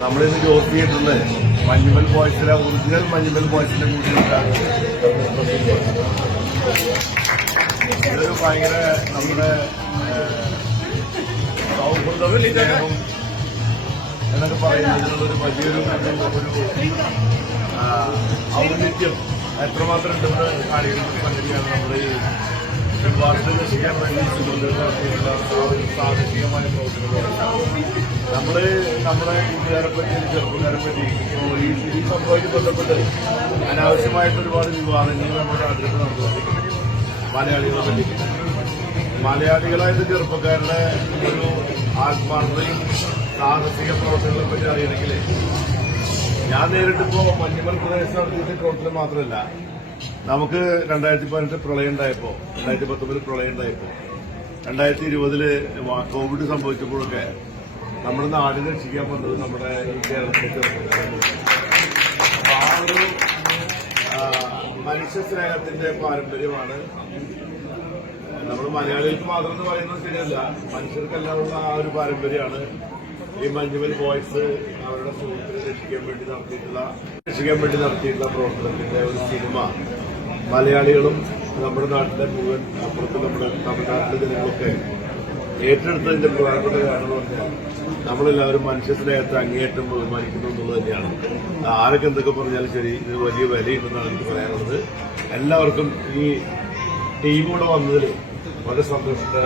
നമ്മളിന്ന് ജോലി ചെയ്തിട്ടുള്ളത് മഞ്ഞുമൽ ബോയ്സിലെ ഒറിജിനൽ മഞ്ഞുമൽ ബോയ്സിന്റെ കൂടിയിട്ടാണ്. ഇതൊരു ഭയങ്കര നമ്മുടെ സൗഹൃദവും സ്നേഹവും എന്നൊക്കെ പറയുന്നതിനുള്ളൊരു വലിയൊരു ഔന്നിത്യം എത്രമാത്രം ഉണ്ടെന്ന് കാണിക്കുന്ന സംഗതിയാണ് നമ്മുടെ ഈ വാർത്ത രക്ഷിക്കാൻ വേണ്ടി നടത്തിയിട്ടുള്ള പ്രാദേശികമായ പ്രവർത്തനങ്ങൾ. നമ്മുടെ കൂട്ടുകാരെ പറ്റി ചെറുപ്പക്കാരെ പറ്റി ഈ സംഭവമായിട്ട് ബന്ധപ്പെട്ട് അനാവശ്യമായിട്ട് ഒരുപാട് വിവാദങ്ങൾ നമ്മുടെ നാട്ടിലേക്ക് നടത്തുന്നുണ്ട്. മലയാളികളെ പറ്റി മലയാളികളായിട്ട് ചെറുപ്പക്കാരുടെ ഒരു ആത്മാർത്ഥതയും സാഹസിക പ്രവർത്തനങ്ങളെ പറ്റി അറിയണമെങ്കിൽ ഞാൻ നേരിട്ടിപ്പോ മഞ്ഞുമൽ പ്രദേശം നടത്തിയിട്ട് പ്രവർത്തനം മാത്രമല്ല, നമുക്ക് 2018 പ്രളയം ഉണ്ടായപ്പോ 2019 പ്രളയം ഉണ്ടായപ്പോ 2020 കോവിഡ് സംഭവിച്ചപ്പോഴൊക്കെ നമ്മുടെ നാടിനെ രക്ഷിക്കാൻ വന്നത് നമ്മുടെ ഈ കേരളത്തിലെ ആ ഒരു മനുഷ്യ സ്നേഹത്തിന്റെ പാരമ്പര്യമാണ്. നമ്മൾ മലയാളികൾക്ക് മാത്രം എന്ന് പറയുന്നത് ശരിയല്ല, മനുഷ്യർക്കെല്ലാം ഉള്ള ആ ഒരു പാരമ്പര്യമാണ് ഈ മഞ്ഞുമൽ ബോയ്സ് അവരുടെ സുഹൃത്തിനെ രക്ഷിക്കാൻ വേണ്ടി നടത്തിയിട്ടുള്ള പ്രവർത്തനത്തിന്റെ ഒരു സിനിമ മലയാളികളും നമ്മുടെ നാട്ടിലെ മുഴുവൻ അപ്പുറത്ത് നമ്മുടെ തമിഴ്നാട്ടിലെ ജനങ്ങളൊക്കെ ഏറ്റെടുത്തതിന്റെ പ്രധാനപ്പെട്ട കാരണം പറഞ്ഞാൽ നമ്മളെല്ലാവരും മനുഷ്യ സ്നേഹത്തെ അങ്ങേയറ്റം ബഹുമാനിക്കുന്നു എന്നുള്ളത് തന്നെയാണ്. ആരൊക്കെ എന്തൊക്കെ പറഞ്ഞാലും ശരി, ഇത് വലിയ വിലയുണ്ടെന്നാണ് എനിക്ക് പറയാനുള്ളത്. എല്ലാവർക്കും ഈ ടീം കൂടെ വന്നതിൽ വളരെ സന്തോഷത്തെ